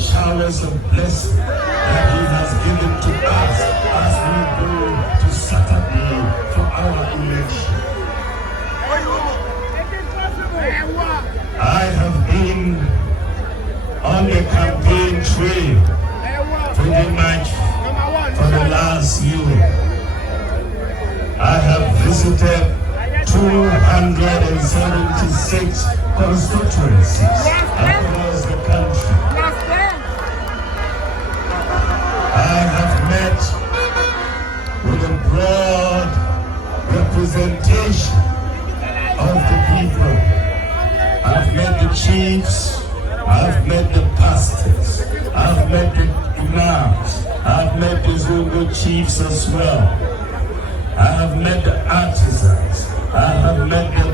showers of blessing that He has given to us as we go to Saturday for our election. I have been on the campaign trail pretty much for the last year. I have visited 276 constituencies across the country. I have met with a broad representation of the people. I've met the chiefs, I've met the pastors, I've met the imams, I've met the Zungo chiefs as well. I have met the artisans, I have met the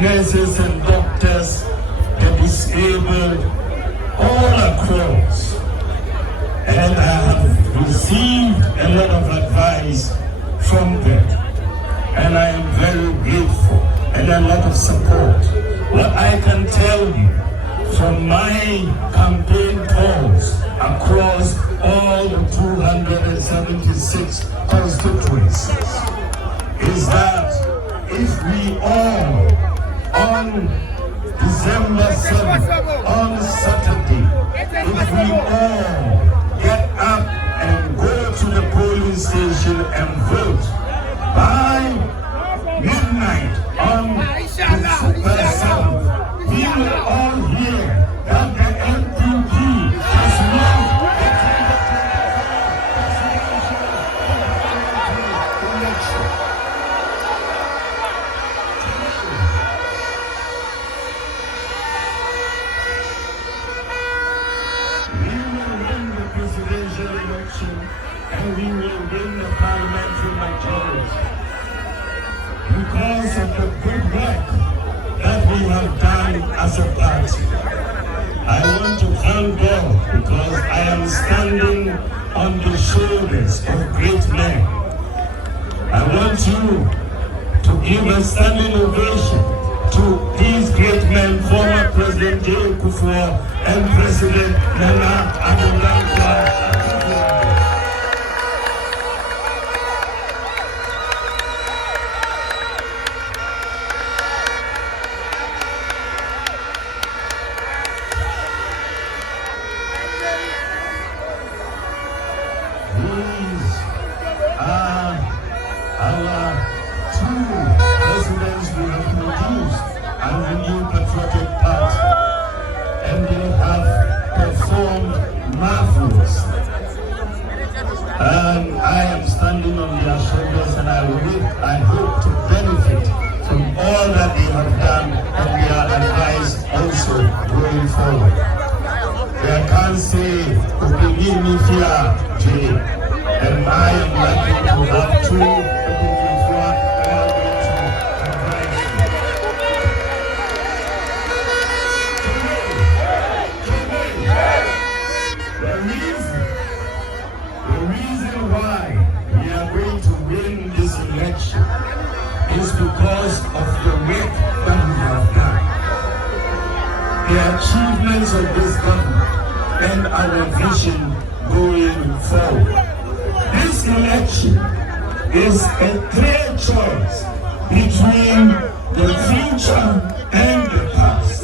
nurses and doctors, the disabled, all across. And I have received a lot of advice from them. And I am very grateful and a lot of support. What I can tell you from my campaign calls across all the 276 constituencies is that if we all, on December 7th, on Saturday, if we all get up and go to the polling station and vote by midnight on December 7th, we will all hear that the NPP has won the election. We will win the presidential election and we will win the parliamentary majority because of the good work that we have done as a party. I want to thank God because I am standing on the shoulders of great men. I want you to give a standing ovation to these great men, former President J. Kufuor and President Nana Addo-Dankwa. These are our two presidents we have produced and the new patriotic party, and they have performed marvelously. I am standing on their shoulders, and I hope to benefit from all that they have done and their advice also going forward. They can't say, "Opinion me fear, Jay," and I am lucky to have two opinions who are all going to advise me. The reason why we are going to win this election is because of the work that we have done, the achievements of this government, and our vision going forward. This election is a clear choice between the future and the past.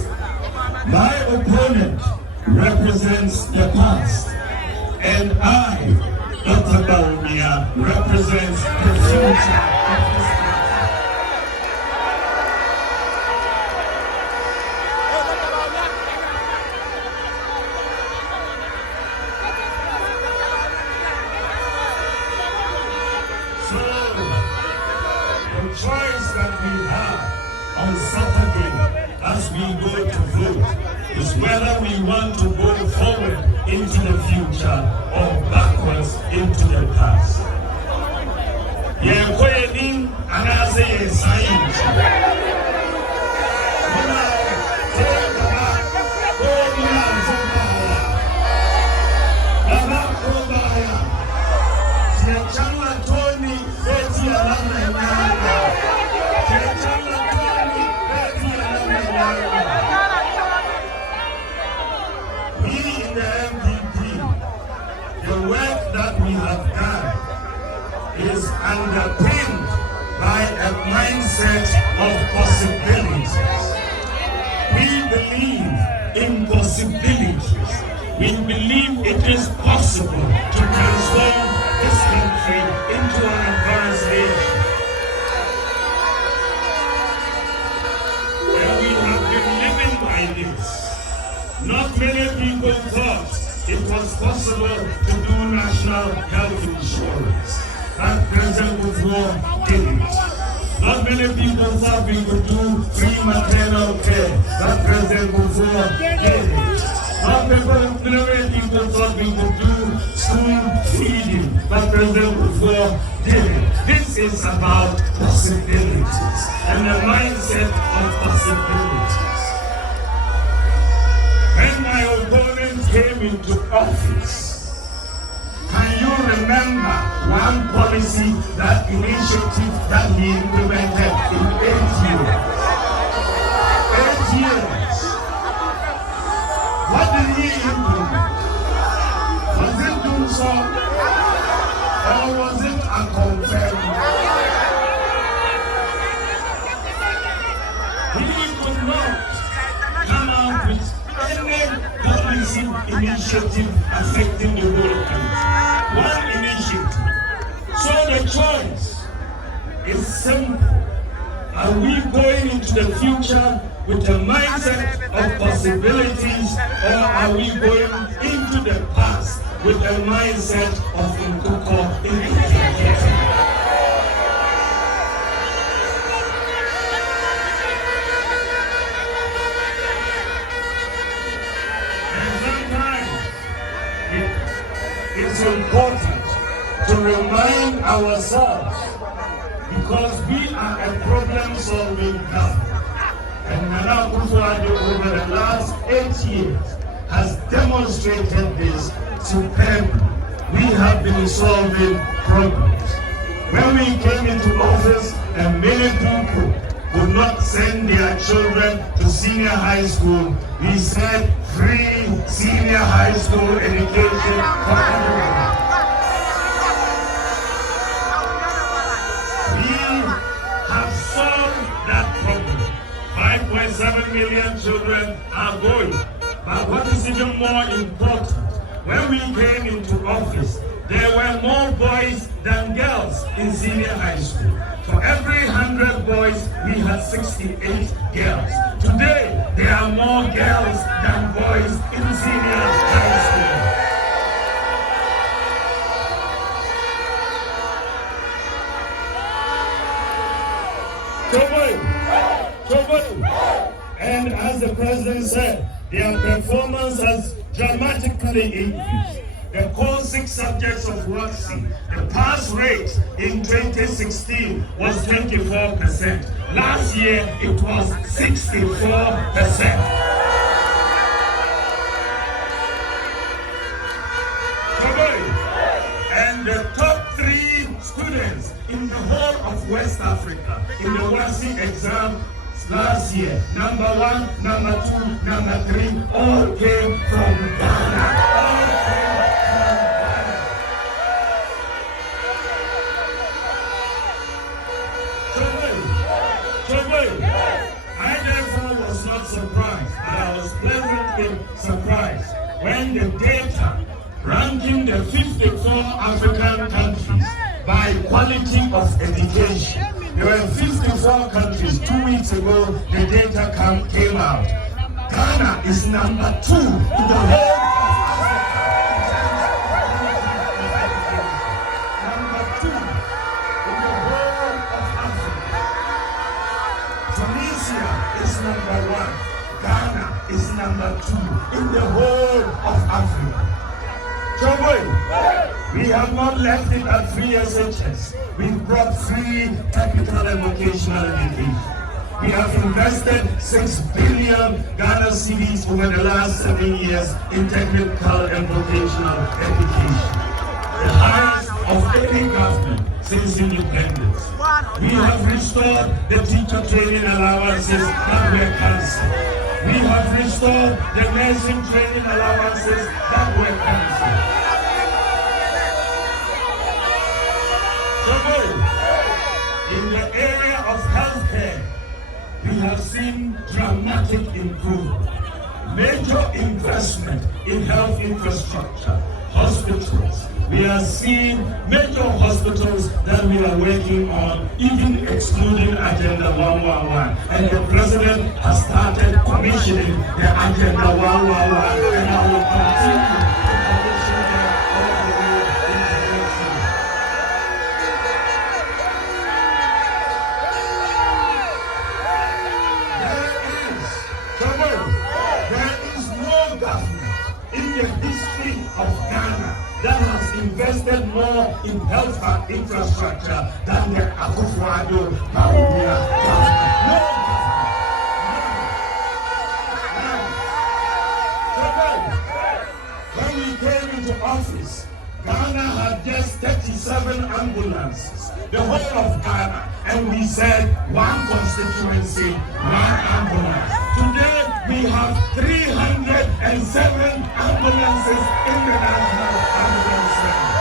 My opponent represents the past, and I, Dr. Bawumia, represents the future of this country. So, the choice that we have on Saturday as we go to vote is whether we want to go forward into the future or backwards into the past. We in the MDP, the work that we have done is underpinned by a mindset of possibilities. We believe in possibilities. We believe it is possible to transform this country into an advanced nation. And we have been living by this. Not many people thought it was possible to do national health insurance. That President Bawumia did it. Not many people thought we could do free maternal care. That President Bawumia did it. Not many people thought we could do school feeding. That President Bawumia did it. This is about possibilities and a mindset of possibilities. When my opponent came into office, can you remember one policy, that initiative that he implemented in 8 years? 8 years. What did he implement? Was it doing so? Or was it a confirmed? He could not come out with any policy initiative affecting the whole country. One initiative. So the choice is simple. Are we going into the future with a mindset of possibilities, or are we going into the past with a mindset of impossibility? It's important to remind ourselves, because we are a problem-solving government. And Nana Akufo-Addo over the last 8 years has demonstrated this superbly. We have been solving problems. When we came into office, and many people would not send their children to senior high school, we said free senior high school education for everyone. We have solved that problem. 5.7 million children are going. But what is even more important, when we came into office, there were more boys than girls in senior high school. For every 100 boys, we had 68 girls. Today, there are more girls than boys in senior high school. And as the president said, their performance has dramatically increased. The core 6 subjects of WASSCE, the pass rate in 2016 was 24%. Last year, it was 64%. And the top 3 students in the whole of West Africa in the WASSCE exam last year, number 1, number 2, number 3, all came from Ghana. I therefore was not surprised, but I was pleasantly surprised when the data ranking the 54 African countries by quality of education. There were 54 countries. 2 weeks ago, the data came out. Ghana is number 2 in the whole of Africa. Number 2 in the whole of Africa. Tunisia is number 1. Ghana is number 2 in the whole of Africa. We have not left it at free SHS. We've brought free technical and vocational education. We have invested 6 billion Ghana cedis over the last 7 years in technical and vocational education. The highest of any government since independence. We have restored the teacher training allowances that were cancelled. We have restored the nursing training allowances that were cancelled. In the area of healthcare, we have seen dramatic improvement. Major investment in health infrastructure, hospitals. We are seeing major hospitals that we are working on, even excluding Agenda 111. And the President has started commissioning the Agenda 111, and I will continue to commission them all the way into next year. There is no government in the history of Ghana that has invested more in health infrastructure than the Akufo-Addo Bawumia government. No government. When we came into office, Ghana had just 37 ambulances, the whole of Ghana, and we said one constituency, one ambulance. Today we have 307 ambulances in the National Ambulance Service.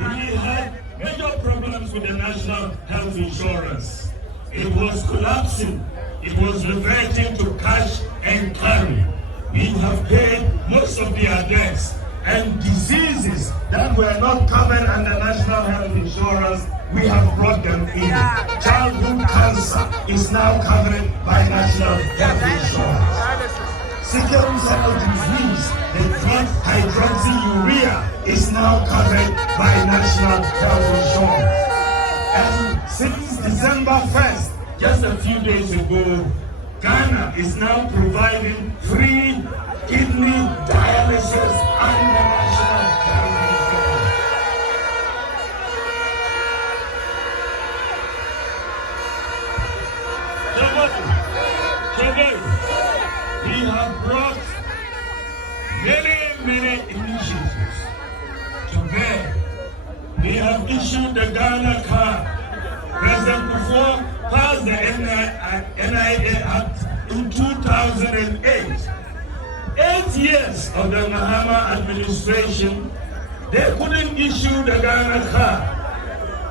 We had major problems with the National Health Insurance. It was collapsing. It was reverting to cash and carry. We have paid most of their debts, and diseases that were not covered under National Health Insurance, we have brought them in. Childhood cancer is now covered by National Health Insurance. Sickle cell disease, the drug hydroxyurea, is now covered by National Health Insurance. And since December 1st, just a few days ago, Ghana is now providing free kidney dialysis under National Health Insurance. We have brought many initiatives to bear. We have issued the Ghana card. President Kufuor passed the NIA Act in 2008. 8 years of the Mahama administration, they couldn't issue the Ghana card.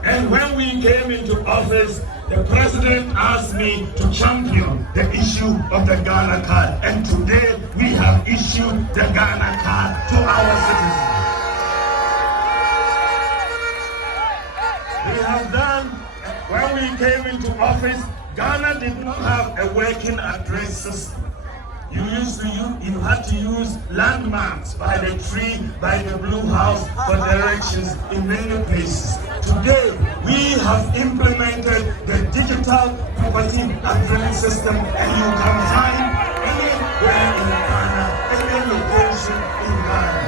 And when we came into office, the president asked me to champion the issue of the Ghana card. And today, we have issued the Ghana card to our citizens. We have done, when we came into office, Ghana did not have a working address system. You had to use landmarks by the tree, by the blue house for directions in many places. Today, we have implemented the digital property address system, and you can find anywhere in Ghana, any location in Ghana.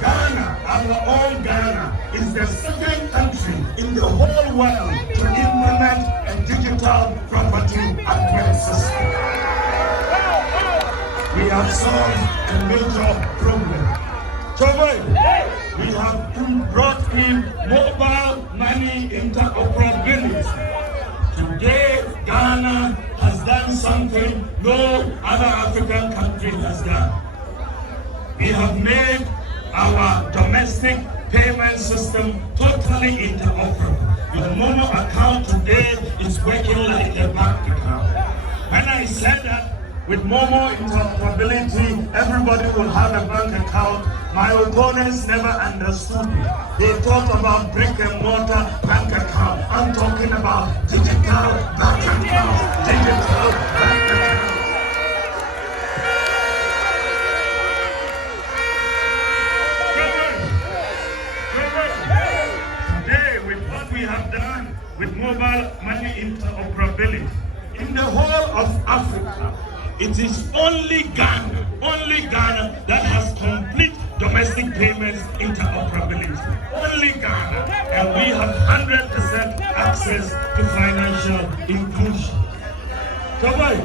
Ghana, our own Ghana, is the second country in the whole world to implement a digital property address system. We have solved a major problem. We have brought in mobile money interoperability. Today, Ghana has done something no other African country has done. We have made our domestic payment system totally interoperable. Your Momo account today is working like a bank account. When I said that with Momo interoperability, everybody will have a bank account, my opponents never understood it. They talked about brick and mortar bank account. I'm talking about digital bank account. Digital bank account. We have done with mobile money interoperability in the whole of Africa. It is only Ghana that has complete domestic payments interoperability. Only Ghana, and we have 100% access to financial inclusion. Today,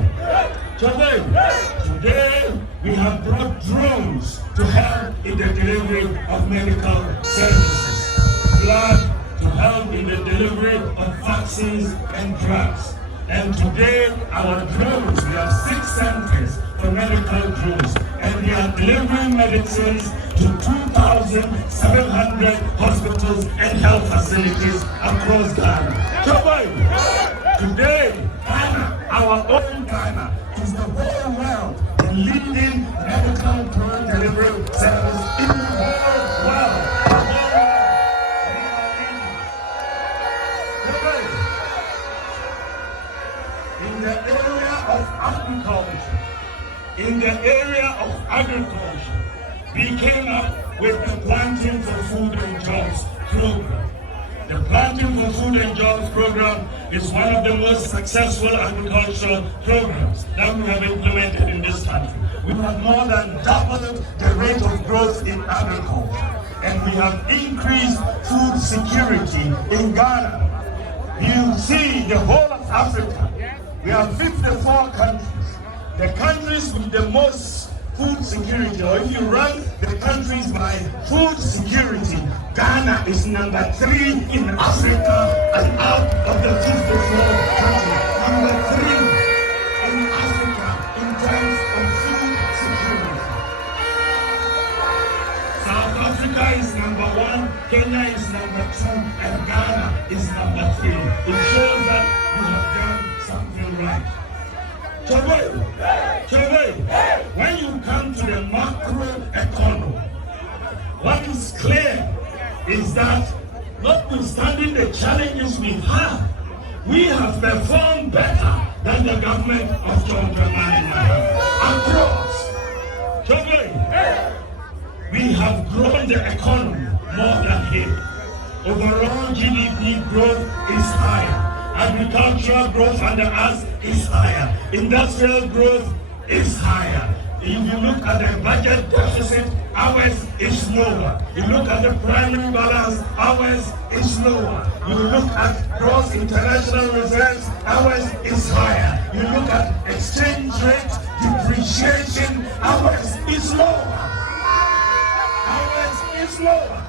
we have brought drones to help in the delivery of medical services, blood to help in the delivery of vaccines and drugs. And today, our drones, we have 6 centers for medical drones, and we are delivering medicines to 2,700 hospitals and health facilities across Ghana. Today, Ghana, our own Ghana, is the whole world the leading medical drone delivery service in the whole world. In the area of agriculture, we came up with the Planting for Food and Jobs program. The Planting for Food and Jobs program is one of the most successful agricultural programs that we have implemented in this country. We have more than doubled the rate of growth in agriculture, and we have increased food security in Ghana. You see, the whole of Africa, we have 54 countries. The countries with the most food security, or if you rank the countries by food security, Ghana is number 3 in Africa, and out of the 54 countries, number 3 in Africa in terms of food security. South Africa is number 1, Kenya is number 2, and Ghana is number 3. It shows that we have done something right. When you come to the macro economy, what is clear is that notwithstanding the challenges we have performed better than the government of John Dramani across. We have grown the economy more than him. Overall GDP growth is higher. Agricultural growth under us is higher. Industrial growth is higher. If you look at the budget deficit, ours is lower. You look at the primary balance, ours is lower. You look at gross international reserves, ours is higher. You look at exchange rate depreciation, ours is lower. Ours is lower.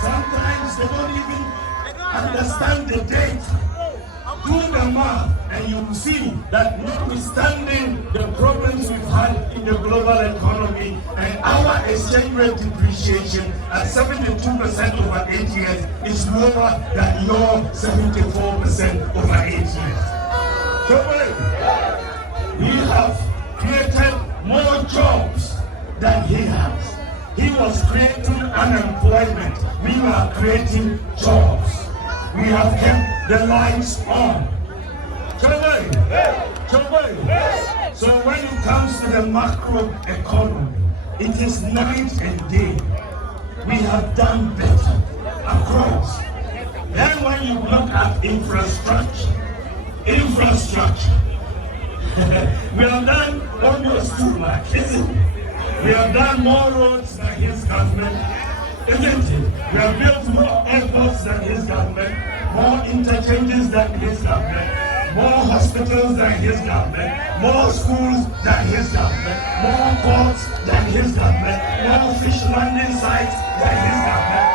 Sometimes they don't even understand the data. Do the math and you will see that notwithstanding the problems we've had in the global economy and our exchange rate depreciation at 72% over 8 years is lower than your 74% over 8 years. So we have created more jobs than he has. He was creating unemployment. We are creating jobs. We have kept the lights on. So when it comes to the macro economy, it is night and day. We have done better across. Then when you look at infrastructure, we have done almost too much, isn't it? We have done more roads than his government, isn't it? We have built more airports than his government, more interchanges than his government, more hospitals than his government, more schools than his government, more ports than his government, more fish landing sites than his government,